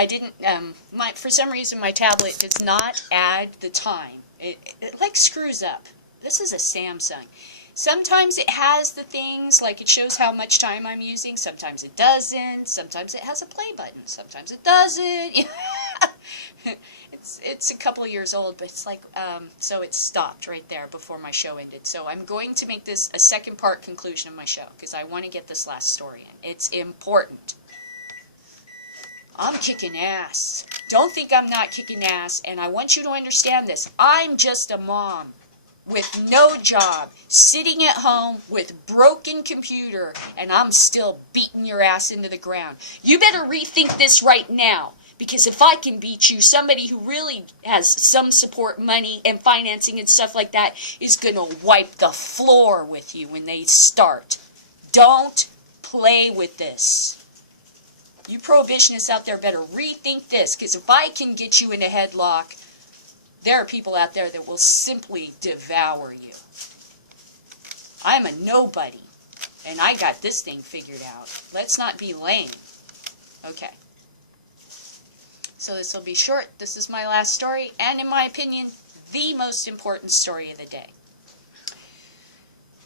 I didn't, for some reason my tablet does not add the time. It like screws up. This is a Samsung. Sometimes it has the things, like it shows how much time I'm using. Sometimes it doesn't. Sometimes it has a play button. Sometimes it doesn't. It's a couple of years old, but it's like, so it stopped right there before my show ended. So I'm going to make this a second part conclusion of my show, because I want to get this last story in. It's important. I'm kicking ass. Don't think I'm not kicking ass, and I want you to understand this. I'm just a mom with no job, sitting at home with broken computer, and I'm still beating your ass into the ground. You better rethink this right now, because if I can beat you, somebody who really has some support money and financing and stuff like that is going to wipe the floor with you when they start. Don't play with this. You prohibitionists out there better rethink this, because if I can get you in a headlock, there are people out there that will simply devour you. I'm a nobody, and I got this thing figured out. Let's not be lame. Okay. So this will be short. This is my last story, and in my opinion, the most important story of the day.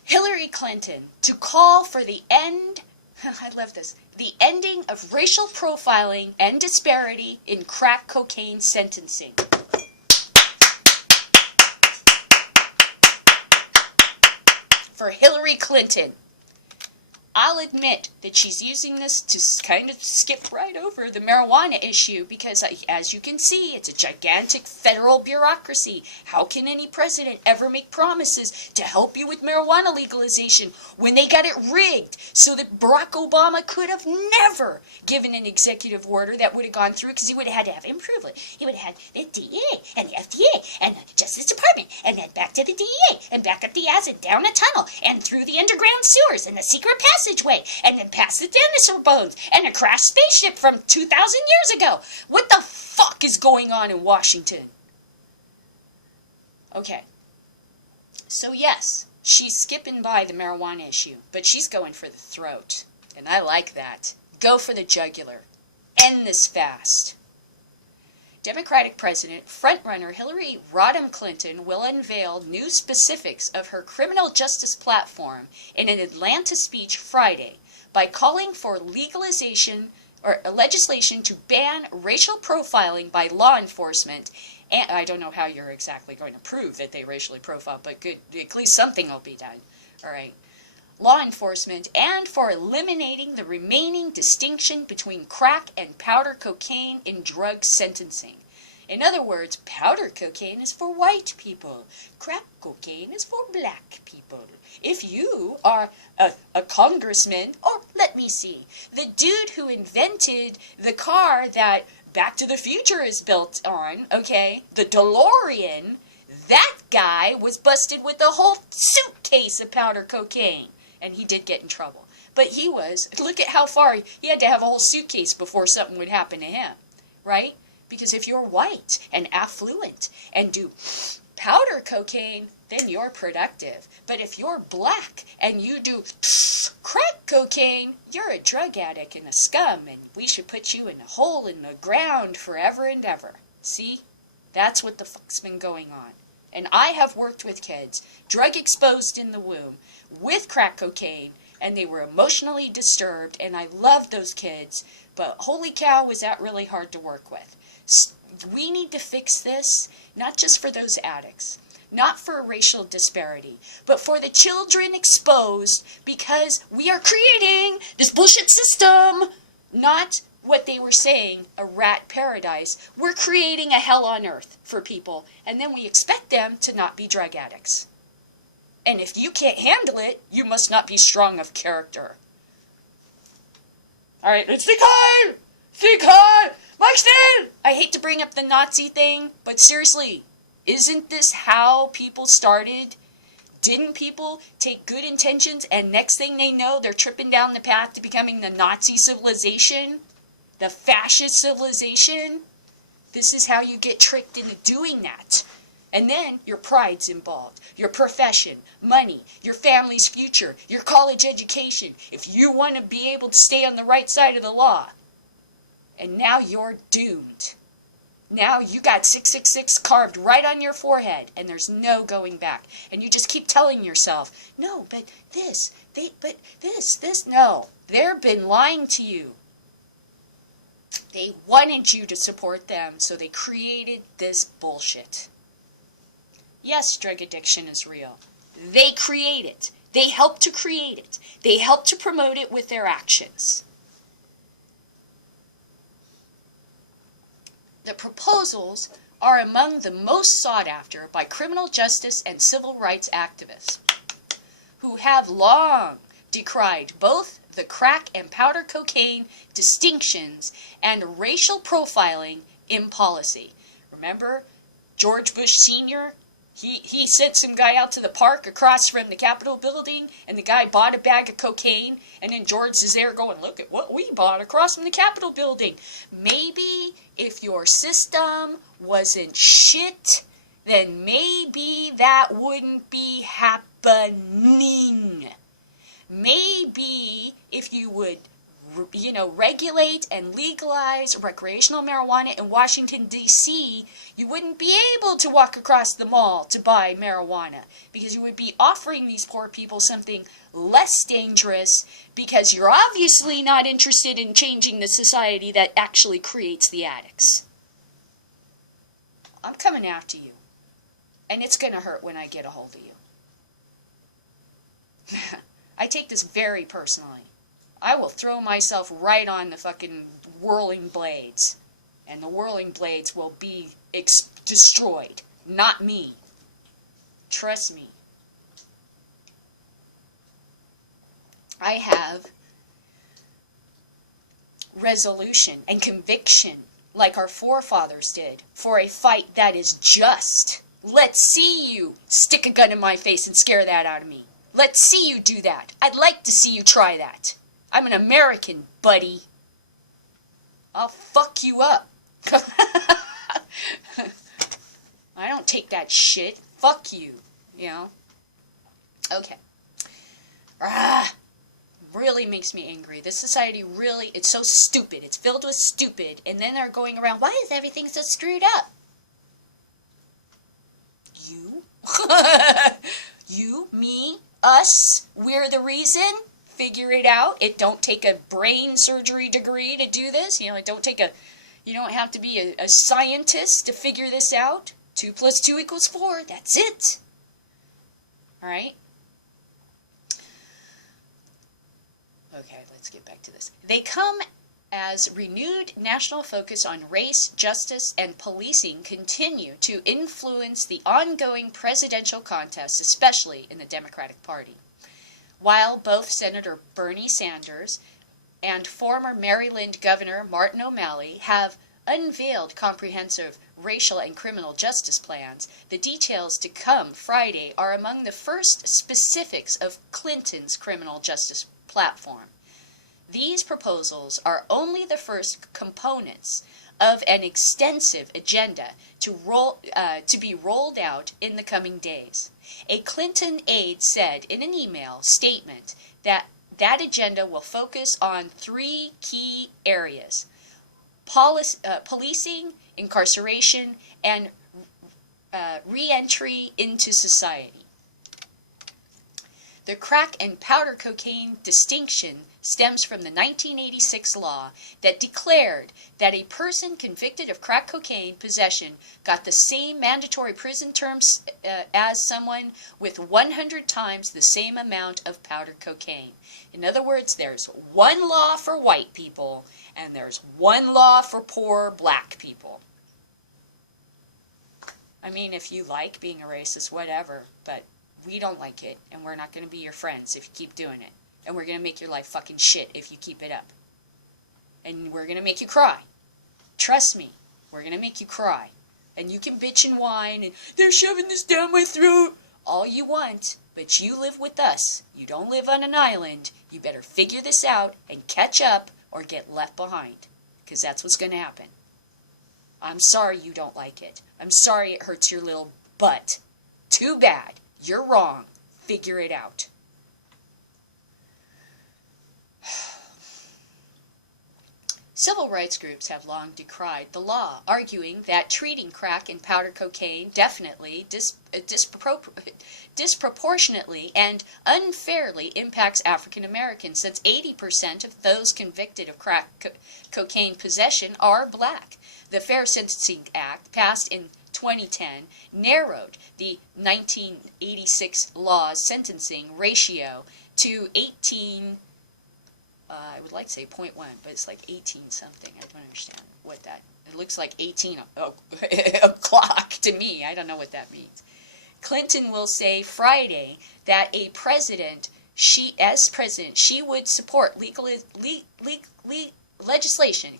Hillary Clinton to call for the end, I love this, the ending of racial profiling and disparity in crack cocaine sentencing. For Hillary Clinton. I'll admit that she's using this to kind of skip right over the marijuana issue because, as you can see, it's a gigantic federal bureaucracy. How can any president ever make promises to help you with marijuana legalization when they got it rigged so that Barack Obama could have never given an executive order that would have gone through, because he would have had to have improvement. He would have had the DEA and the FDA and the Justice Department, and then back to the DEA and back up the acid down a tunnel and through the underground sewers and the secret passageway, and then past the dinosaur bones and a crashed spaceship from 2,000 years ago. What the fuck is going on in Washington? Okay. So yes, she's skipping by the marijuana issue, but she's going for the throat. And I like that. Go for the jugular. End this fast. Democratic President frontrunner Hillary Rodham Clinton will unveil new specifics of her criminal justice platform in an Atlanta speech Friday by calling for legalization or legislation to ban racial profiling by law enforcement. And I don't know how you're exactly going to prove that they racially profile, but good, at least something will be done. All right. Law enforcement, and for eliminating the remaining distinction between crack and powder cocaine in drug sentencing. In other words, powder cocaine is for white people. Crack cocaine is for black people. If you are a congressman, or let me see, the dude who invented the car that Back to the Future is built on, okay, the DeLorean, that guy was busted with a whole suitcase of powder cocaine. And he did get in trouble. But he was, look at how far, he had to have a whole suitcase before something would happen to him, right? Because if you're white and affluent and do powder cocaine, then you're productive. But if you're black and you do crack cocaine, you're a drug addict and a scum, and we should put you in a hole in the ground forever and ever. See? That's what the fuck's been going on. And I have worked with kids, drug exposed in the womb, with crack cocaine, and they were emotionally disturbed, and I loved those kids, but holy cow, was that really hard to work with. We need to fix this, not just for those addicts, not for racial disparity, but for the children exposed, because we are creating this bullshit system, not what they were saying, a rat paradise. We're creating a hell on earth for people, and then we expect them to not be drug addicts. And if you can't handle it, you must not be strong of character. All right, let's think hard! Think hard! Mike Stan! I hate to bring up the Nazi thing, but seriously, isn't this how people started? Didn't people take good intentions, and next thing they know, they're tripping down the path to becoming the Nazi civilization? The fascist civilization? This is how you get tricked into doing that. And then your pride's involved, your profession, money, your family's future, your college education. If you want to be able to stay on the right side of the law, And now you're doomed. Now you got 666 carved right on your forehead, and there's no going back. And you just keep telling yourself, no, but this, no. They've been lying to you. They wanted you to support them, so they created this bullshit. Yes, drug addiction is real. They create it. They help to create it. They help to promote it with their actions. The proposals are among the most sought after by criminal justice and civil rights activists, who have long decried both the crack and powder cocaine distinctions and racial profiling in policy. Remember George Bush Sr.? He sent some guy out to the park across from the Capitol building, and the guy bought a bag of cocaine, and then George is there going, look at what we bought across from the Capitol building. Maybe if your system wasn't shit, then maybe that wouldn't be happening. Maybe if you would, regulate and legalize recreational marijuana in Washington, D.C., you wouldn't be able to walk across the mall to buy marijuana, because you would be offering these poor people something less dangerous, because you're obviously not interested in changing the society that actually creates the addicts. I'm coming after you, and it's going to hurt when I get a hold of you. I take this very personally. I will throw myself right on the fucking whirling blades. And the whirling blades will be destroyed. Not me. Trust me. I have resolution and conviction, like our forefathers did, for a fight that is just. Let's see you stick a gun in my face and scare that out of me. Let's see you do that. I'd like to see you try that. I'm an American, buddy. I'll fuck you up. I don't take that shit. Fuck you. Okay. Really makes me angry. This society really, it's so stupid. It's filled with stupid. And then they're going around, why is everything so screwed up? You? You, me, us, we're the reason? Figure it out. It don't take a brain surgery degree to do this. You don't have to be a scientist to figure this out. 2 + 2 = 4. That's it. All right. Okay, let's get back to this. They come as renewed national focus on race, justice, and policing continue to influence the ongoing presidential contest, especially in the Democratic Party. While both Senator Bernie Sanders and former Maryland Governor Martin O'Malley have unveiled comprehensive racial and criminal justice plans, the details to come Friday are among the first specifics of Clinton's criminal justice platform. These proposals are only the first components of an extensive agenda to be rolled out in the coming days. A Clinton aide said in an email statement that agenda will focus on 3 key areas: policing, incarceration, and re-entry into society. The crack and powder cocaine distinction stems from the 1986 law that declared that a person convicted of crack cocaine possession got the same mandatory prison terms as someone with 100 times the same amount of powder cocaine. In other words, there's one law for white people, and there's one law for poor black people. I mean, if you like being a racist, whatever, but we don't like it, and we're not going to be your friends if you keep doing it. And we're going to make your life fucking shit if you keep it up. And we're going to make you cry. Trust me, we're going to make you cry. And you can bitch and whine, and they're shoving this down my throat. All you want, but you live with us. You don't live on an island. You better figure this out and catch up or get left behind. Because that's what's going to happen. I'm sorry you don't like it. I'm sorry it hurts your little butt. Too bad. You're wrong. Figure it out. Civil rights groups have long decried the law, arguing that treating crack and powder cocaine definitely, disproportionately, and unfairly impacts African Americans, since 80% of those convicted of crack cocaine possession are black. The Fair Sentencing Act, passed in 2010, narrowed the 1986 law's sentencing ratio to 18. I would like to say 0.1, but it's like 18 something. I don't understand what that. It looks like 18 o'clock to me. I don't know what that means. Clinton will say Friday that as president, she would support legislation,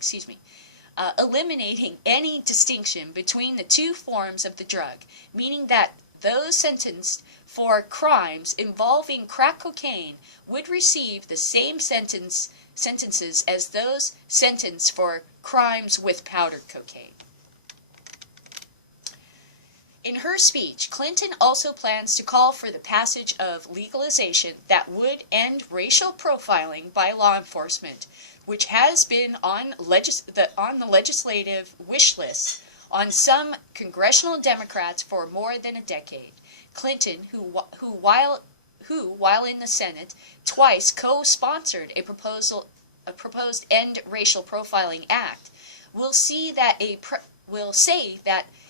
eliminating any distinction between the two forms of the drug, meaning that those sentenced for crimes involving crack cocaine would receive the same sentences as those sentenced for crimes with powder cocaine. In her speech, Clinton also plans to call for the passage of legalization that would end racial profiling by law enforcement, which has been on the legislative wish list on some congressional Democrats for more than a decade. Clinton, who while in the Senate, twice co-sponsored a proposed End Racial Profiling Act, will say that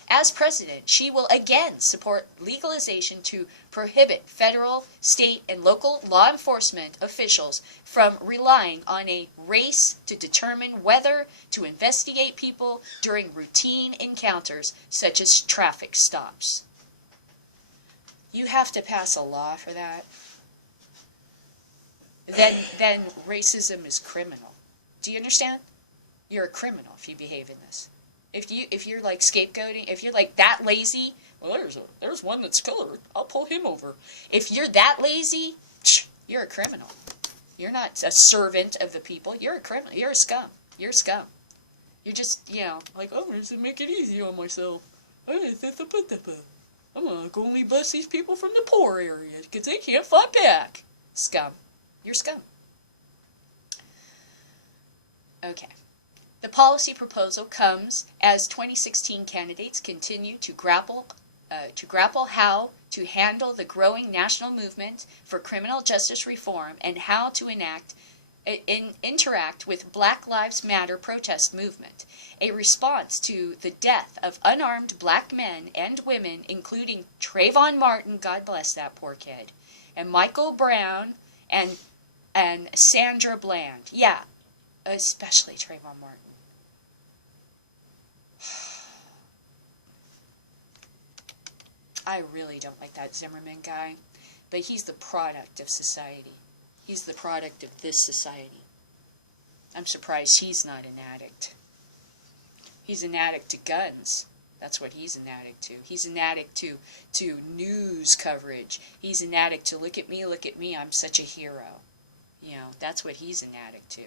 as president, she will again support legalization to prohibit federal, state, and local law enforcement officials from relying on a race to determine whether to investigate people during routine encounters such as traffic stops. You have to pass a law for that. Then racism is criminal. Do you understand? You're a criminal if you behave in this. If you're like scapegoating, if you're like that lazy, well, there's one that's colored, I'll pull him over. If you're that lazy, you're a criminal. You're not a servant of the people. You're a criminal. You're a scum. You're a scum. You're just, like, I'm going to make it easy on myself. I'm going to only bust these people from the poor areas because they can't fight back. Scum. You're scum. Okay. The policy proposal comes as 2016 candidates continue to grapple how to handle the growing national movement for criminal justice reform and how to interact with Black Lives Matter protest movement, a response to the death of unarmed black men and women, including Trayvon Martin, God bless that poor kid, and Michael Brown and Sandra Bland. Yeah, especially Trayvon Martin. I really don't like that Zimmerman guy, but he's the product of society. He's the product of this society. I'm surprised he's not an addict. He's an addict to guns. That's what he's an addict to. He's an addict to news coverage. He's an addict to look at me, I'm such a hero. That's what he's an addict to.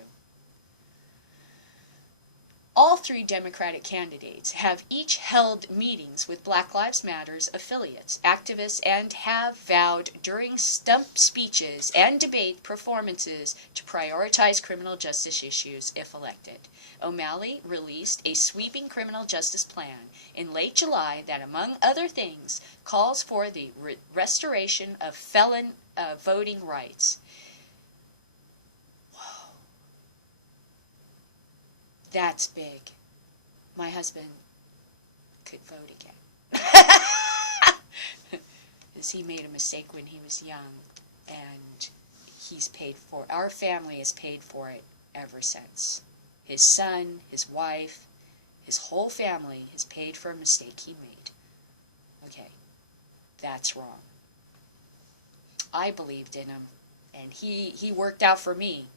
All three Democratic candidates have each held meetings with Black Lives Matter's affiliates, activists, and have vowed during stump speeches and debate performances to prioritize criminal justice issues if elected. O'Malley released a sweeping criminal justice plan in late July that, among other things, calls for the restoration of felon voting rights. That's big. My husband could vote again. Because he made a mistake when he was young, and our family has paid for it ever since. His son, his wife, his whole family has paid for a mistake he made. Okay, that's wrong. I believed in him, and he worked out for me.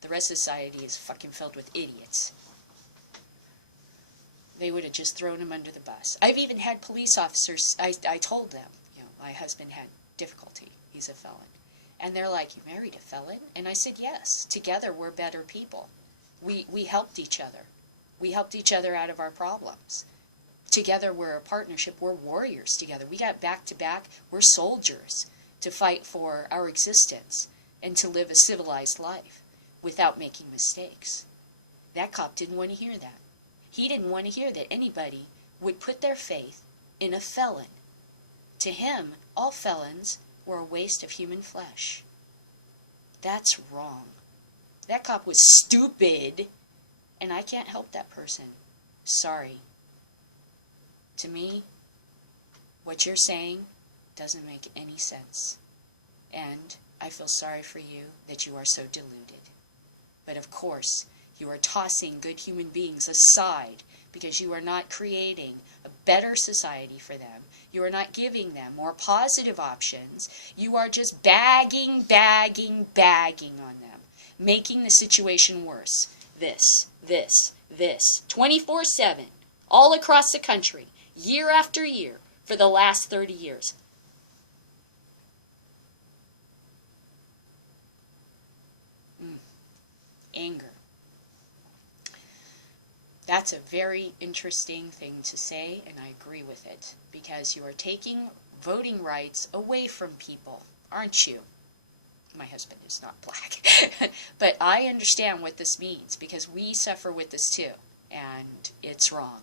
The rest of society is fucking filled with idiots. They would have just thrown him under the bus. I've even had police officers, I told them, my husband had difficulty. He's a felon. And they're like, you married a felon? And I said, yes. Together we're better people. We helped each other. We helped each other out of our problems. Together we're a partnership. We're warriors together. We got back to back. We're soldiers to fight for our existence and to live a civilized life without making mistakes. That cop didn't want to hear that. He didn't want to hear that anybody would put their faith in a felon. To him, all felons were a waste of human flesh. That's wrong. That cop was stupid, and I can't help that person. Sorry. To me, what you're saying doesn't make any sense. And I feel sorry for you that you are so deluded. But of course, you are tossing good human beings aside because you are not creating a better society for them. You are not giving them more positive options. You are just bagging on them, making the situation worse. This, 24/7, all across the country, year after year, for the last 30 years. Anger. That's a very interesting thing to say, and I agree with it, because you are taking voting rights away from people, aren't you? My husband is not black, but I understand what this means, because we suffer with this too, and it's wrong.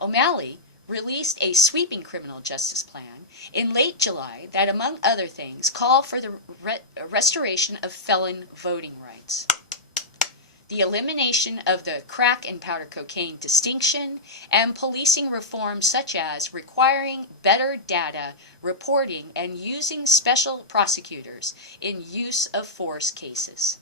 O'Malley released a sweeping criminal justice plan in late July that, among other things, called for the restoration of felon voting rights, the elimination of the crack and powder cocaine distinction, and policing reform such as requiring better data reporting and using special prosecutors in use of force cases.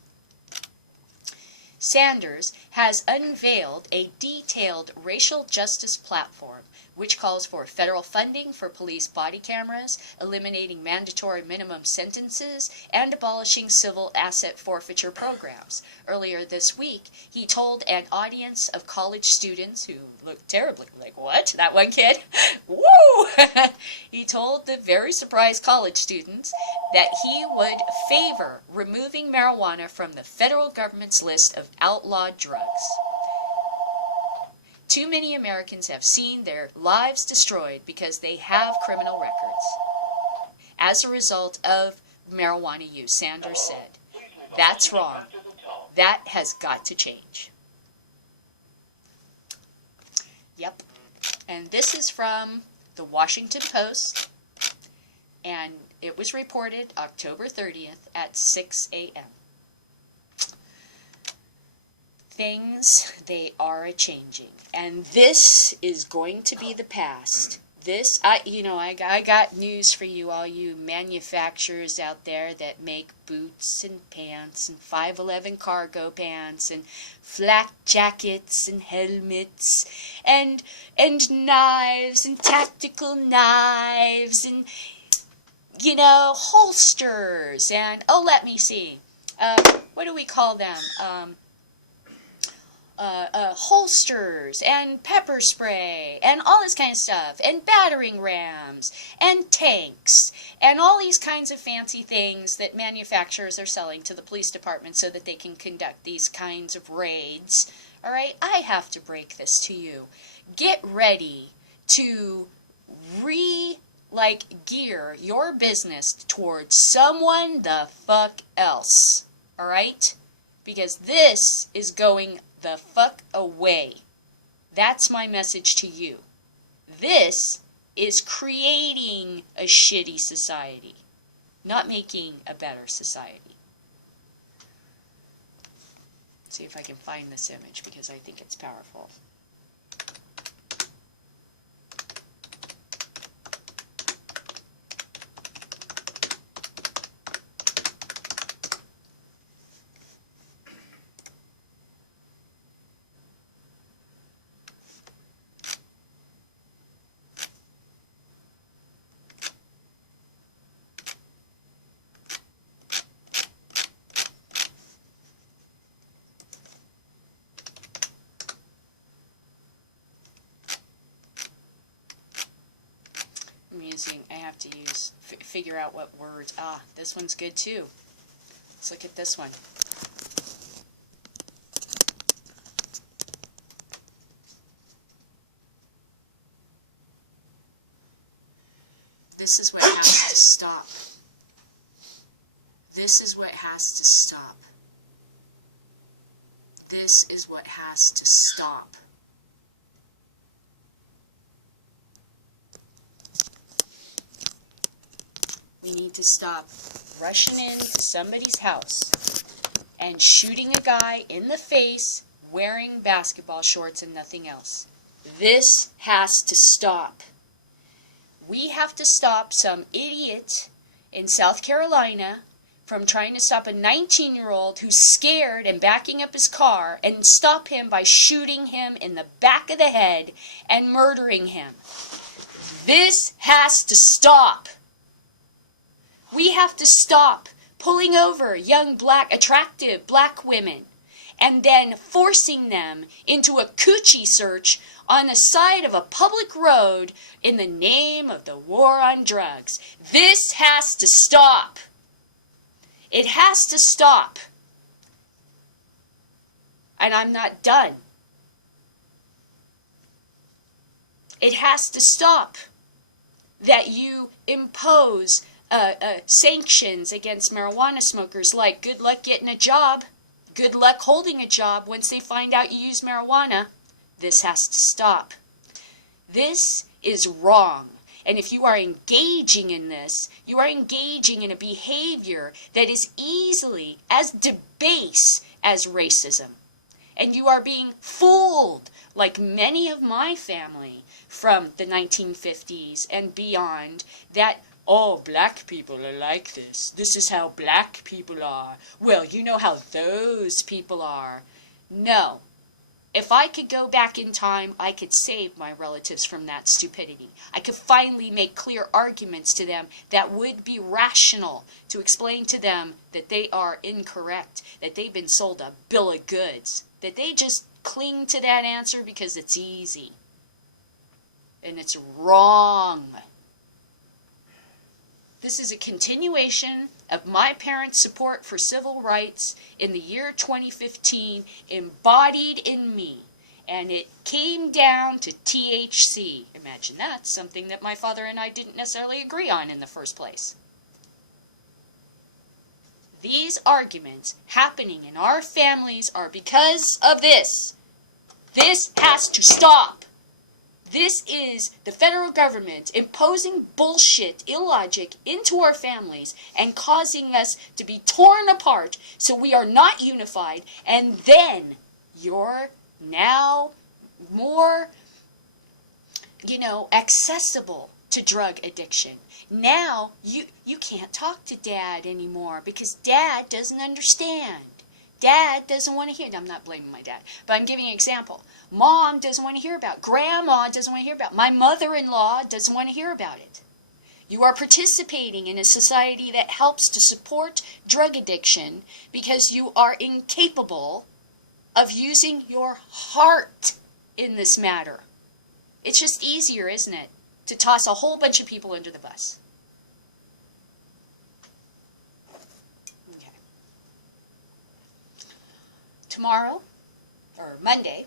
Sanders has unveiled a detailed racial justice platform which calls for federal funding for police body cameras, eliminating mandatory minimum sentences, and abolishing civil asset forfeiture programs. Earlier this week, he told an audience of college students who looked terribly like, what? That one kid? Woo! He told the very surprised college students that he would favor removing marijuana from the federal government's list of outlawed drugs. Too many Americans have seen their lives destroyed because they have criminal records as a result of marijuana use, Sanders said. That's wrong. That has got to change. Yep. And this is from the Washington Post, and it was reported October 30th at 6 a.m. Things, they are a-changing. And this is going to be the past. This, I got news for you, all you manufacturers out there that make boots and pants and 511 cargo pants and flak jackets and helmets and knives and tactical knives and, holsters and, let me see, what do we call them? Holsters and pepper spray and all this kind of stuff and battering rams and tanks and all these kinds of fancy things that manufacturers are selling to the police department so that they can conduct these kinds of raids. All right, I have to break this to you. Get ready to gear your business towards someone the fuck else. All right? Because this is going the fuck away. That's my message to you. This is creating a shitty society, not making a better society. Let's see if I can find this image because I think it's powerful. I have to figure out what words. This one's good too. Let's look at this one. This is what has to stop. This is what has to stop. This is what has to stop. We need to stop rushing into somebody's house and shooting a guy in the face wearing basketball shorts and nothing else. This has to stop. We have to stop some idiot in South Carolina from trying to stop a 19-year-old who's scared and backing up his car, and stop him by shooting him in the back of the head and murdering him. This has to stop. We have to stop pulling over young attractive black women and then forcing them into a coochie search on the side of a public road in the name of the war on drugs. This has to stop. It has to stop. And I'm not done. It has to stop that you impose sanctions against marijuana smokers, like good luck getting a job, good luck holding a job once they find out you use marijuana. This has to stop. This is wrong. And if you are engaging in this, you are engaging in a behavior that is easily as debased as racism. And you are being fooled, like many of my family from the 1950s and beyond, that, oh, black people are like this. This is how black people are. Well, you know how those people are. No. If I could go back in time, I could save my relatives from that stupidity. I could finally make clear arguments to them that would be rational, to explain to them that they are incorrect, that they've been sold a bill of goods, that they just cling to that answer because it's easy. And it's wrong. This is a continuation of my parents' support for civil rights in the year 2015, embodied in me. And it came down to THC. Imagine that, something that my father and I didn't necessarily agree on in the first place. These arguments happening in our families are because of this. This has to stop. This is the federal government imposing bullshit, illogic into our families and causing us to be torn apart so we are not unified. And then you're now more, accessible to drug addiction. Now you can't talk to Dad anymore because Dad doesn't understand. Dad doesn't want to hear it. I'm not blaming my dad, but I'm giving an example. Mom doesn't want to hear about it. Grandma doesn't want to hear about it. My mother-in-law doesn't want to hear about it. You are participating in a society that helps to support drug addiction because you are incapable of using your heart in this matter. It's just easier, isn't it, to toss a whole bunch of people under the bus. Tomorrow, or Monday,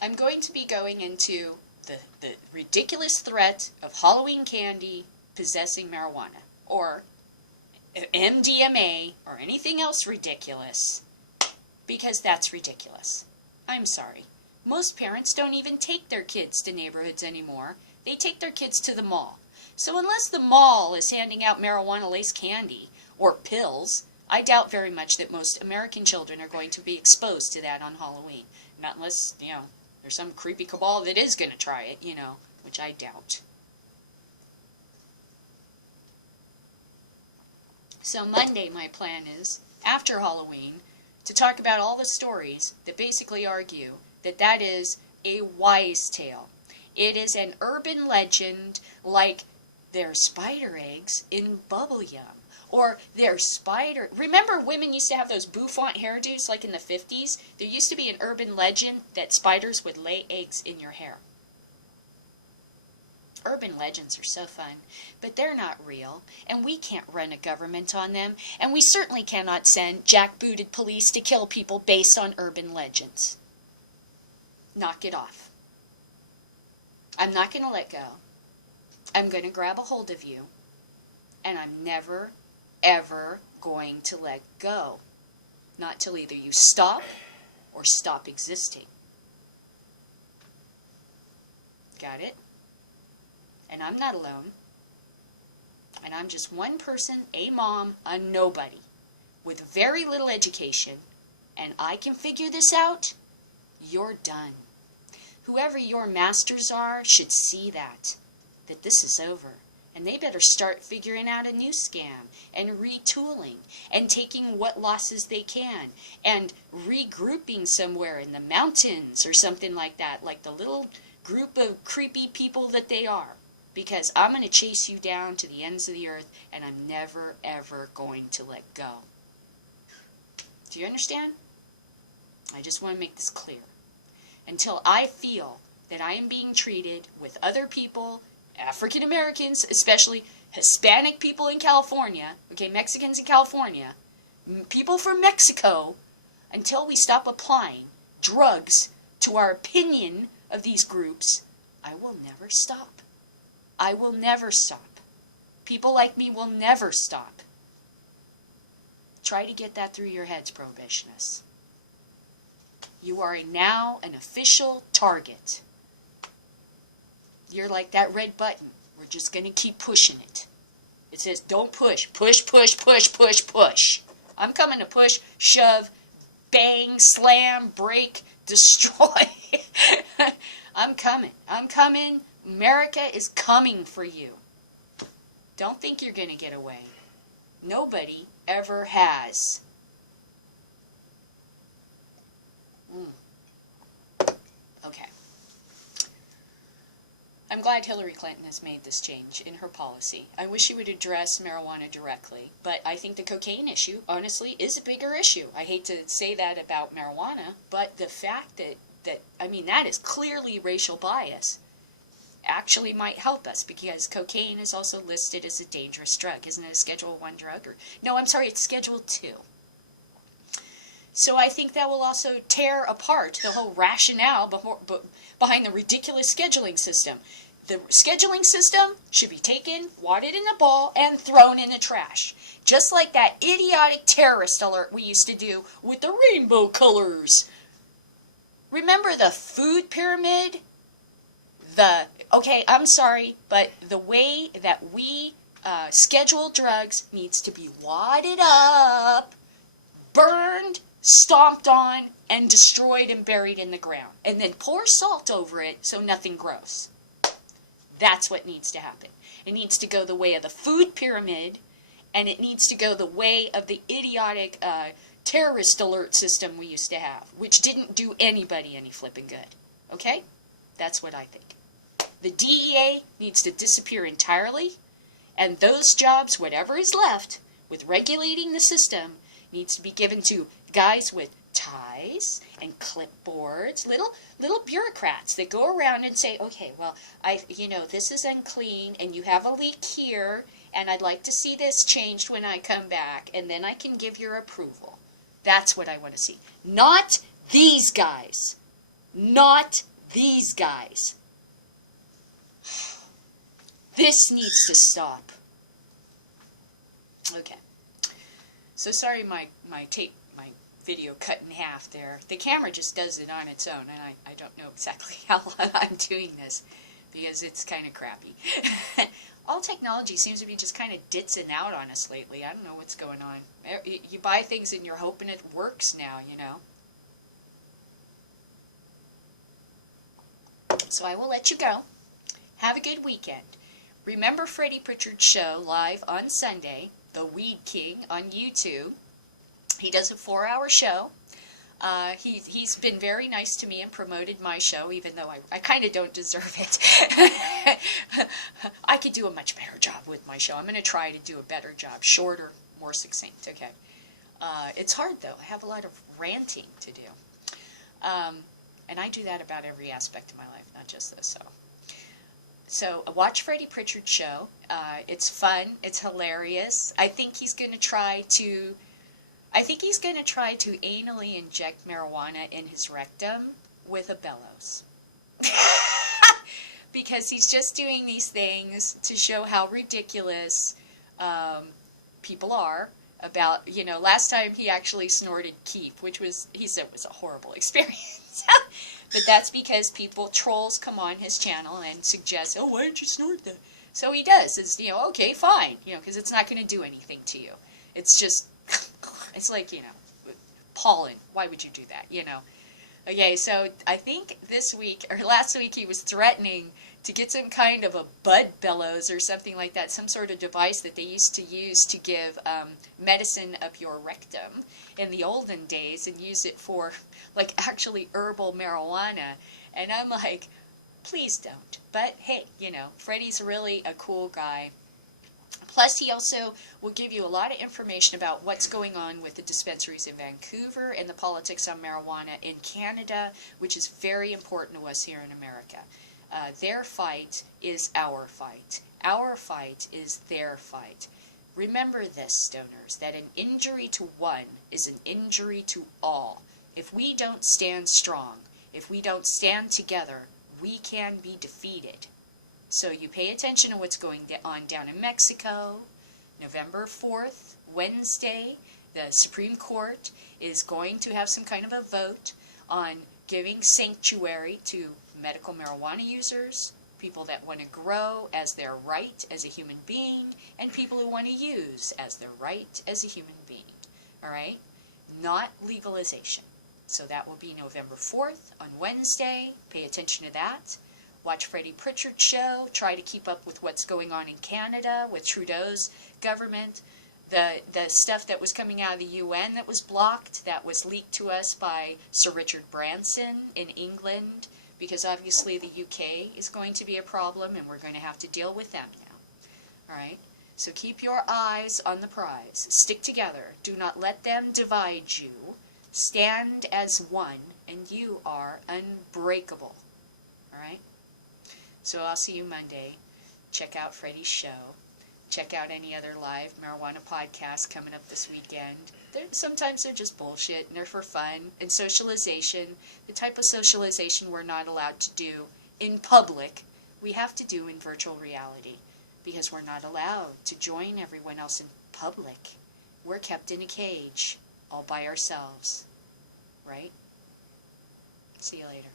I'm going to be going into the ridiculous threat of Halloween candy possessing marijuana, or MDMA, or anything else ridiculous, because that's ridiculous. I'm sorry. Most parents don't even take their kids to neighborhoods anymore. They take their kids to the mall. So unless the mall is handing out marijuana-laced candy, or pills, I doubt very much that most American children are going to be exposed to that on Halloween. Not unless, there's some creepy cabal that is going to try it, which I doubt. So Monday, my plan is, after Halloween, to talk about all the stories that basically argue that that is a wise tale. It is an urban legend like their spider eggs in bubble yum. Or their spider... Remember women used to have those bouffant hairdos like in the 50s? There used to be an urban legend that spiders would lay eggs in your hair. Urban legends are so fun, but they're not real, and we can't run a government on them, and we certainly cannot send jackbooted police to kill people based on urban legends. Knock it off. I'm not going to let go. I'm going to grab a hold of you, and I'm never, ever going to let go. Not till either you stop or stop existing. Got it? And I'm not alone. And I'm just one person, a mom, a nobody, with very little education, and I can figure this out. You're done. Whoever your masters are should see that this is over. And they better start figuring out a new scam and retooling and taking what losses they can and regrouping somewhere in the mountains or something like that, like the little group of creepy people that they are. Because I'm going to chase you down to the ends of the earth, and I'm never, ever going to let go. Do you understand? I just want to make this clear. Until I feel that I am being treated with other people, African Americans, especially Hispanic people in California, okay, Mexicans in California, people from Mexico, until we stop applying drugs to our opinion of these groups, I will never stop. I will never stop. People like me will never stop. Try to get that through your heads, prohibitionists. You are now an official target. You're like that red button. We're just going to keep pushing it. It says, don't push. Push, push, push, push, push. I'm coming to push, shove, bang, slam, break, destroy. I'm coming. I'm coming. America is coming for you. Don't think you're going to get away. Nobody ever has. Okay. I'm glad Hillary Clinton has made this change in her policy. I wish she would address marijuana directly, but I think the cocaine issue, honestly, is a bigger issue. I hate to say that about marijuana, but the fact that that is clearly racial bias, actually might help us, because cocaine is also listed as a dangerous drug. Isn't it a Schedule 1 drug? No, I'm sorry, it's Schedule 2. So I think that will also tear apart the whole rationale behind the ridiculous scheduling system. The scheduling system should be taken, wadded in a ball, and thrown in the trash. Just like that idiotic terrorist alert we used to do with the rainbow colors. Remember the food pyramid? Okay, I'm sorry, but the way that we schedule drugs needs to be wadded up, burned, stomped on, and destroyed and buried in the ground. And then pour salt over it so nothing grows. That's what needs to happen. It needs to go the way of the food pyramid, and it needs to go the way of the idiotic terrorist alert system we used to have, which didn't do anybody any flipping good. Okay? That's what I think. The DEA needs to disappear entirely, and those jobs, whatever is left, with regulating the system, needs to be given to guys with ties and clipboards, little bureaucrats that go around and say, okay, well, this is unclean, and you have a leak here, and I'd like to see this changed when I come back, and then I can give your approval. That's what I want to see. Not these guys. Not these guys. This needs to stop. Okay. So sorry my video cut in half there. The camera just does it on its own, and I don't know exactly how long I'm doing this, because it's kind of crappy. All technology seems to be just kind of ditzing out on us lately. I don't know what's going on. You buy things and you're hoping it works now, you know. So I will let you go. Have a good weekend. Remember Freddie Pritchard's show live on Sunday, The Weed King, on YouTube. He does a 4-hour show. He's been very nice to me and promoted my show, even though I kind of don't deserve it. I could do a much better job with my show. I'm going to try to do a better job, shorter, more succinct, okay? It's hard, though. I have a lot of ranting to do. And I do that about every aspect of my life, not just this, So watch Freddie Pritchard's show. It's fun. It's hilarious. I think he's going to try to anally inject marijuana in his rectum with a bellows. Because he's just doing these things to show how ridiculous people are. about, last time he actually snorted keef, which he said was a horrible experience. But that's because trolls come on his channel and suggest, oh, why didn't you snort that? So he does. It's, okay, fine, because it's not going to do anything to you. It's just, it's like, pollen. Why would you do that, Okay, so I think this week, or last week, he was threatening to get some kind of a bud bellows or something like that, some sort of device that they used to use to give medicine up your rectum in the olden days, and use it for, like, actually herbal marijuana. And I'm like, please don't. But hey, Freddie's really a cool guy. Plus, he also will give you a lot of information about what's going on with the dispensaries in Vancouver and the politics on marijuana in Canada, which is very important to us here in America. Their fight is our fight. Our fight is their fight. Remember this, stoners, that an injury to one is an injury to all. If we don't stand strong, if we don't stand together, we can be defeated. So you pay attention to what's going on down in Mexico. November 4th, Wednesday, the Supreme Court is going to have some kind of a vote on giving sanctuary to medical marijuana users, people that want to grow as their right as a human being, and people who want to use as their right as a human being. All right? Not legalization. So that will be November 4th on Wednesday. Pay attention to that. Watch Freddie Pritchard's show. Try to keep up with what's going on in Canada with Trudeau's government. The stuff that was coming out of the UN that was blocked, that was leaked to us by Sir Richard Branson in England, because obviously the UK is going to be a problem, and we're going to have to deal with them now. All right? So keep your eyes on the prize. Stick together. Do not let them divide you. Stand as one, and you are unbreakable. All right? So I'll see you Monday. Check out Freddie's show. Check out any other live marijuana podcasts coming up this weekend. Sometimes they're just bullshit, and they're for fun and socialization. The type of socialization we're not allowed to do in public, we have to do in virtual reality, because we're not allowed to join everyone else in public. We're kept in a cage all by ourselves. Right? See you later.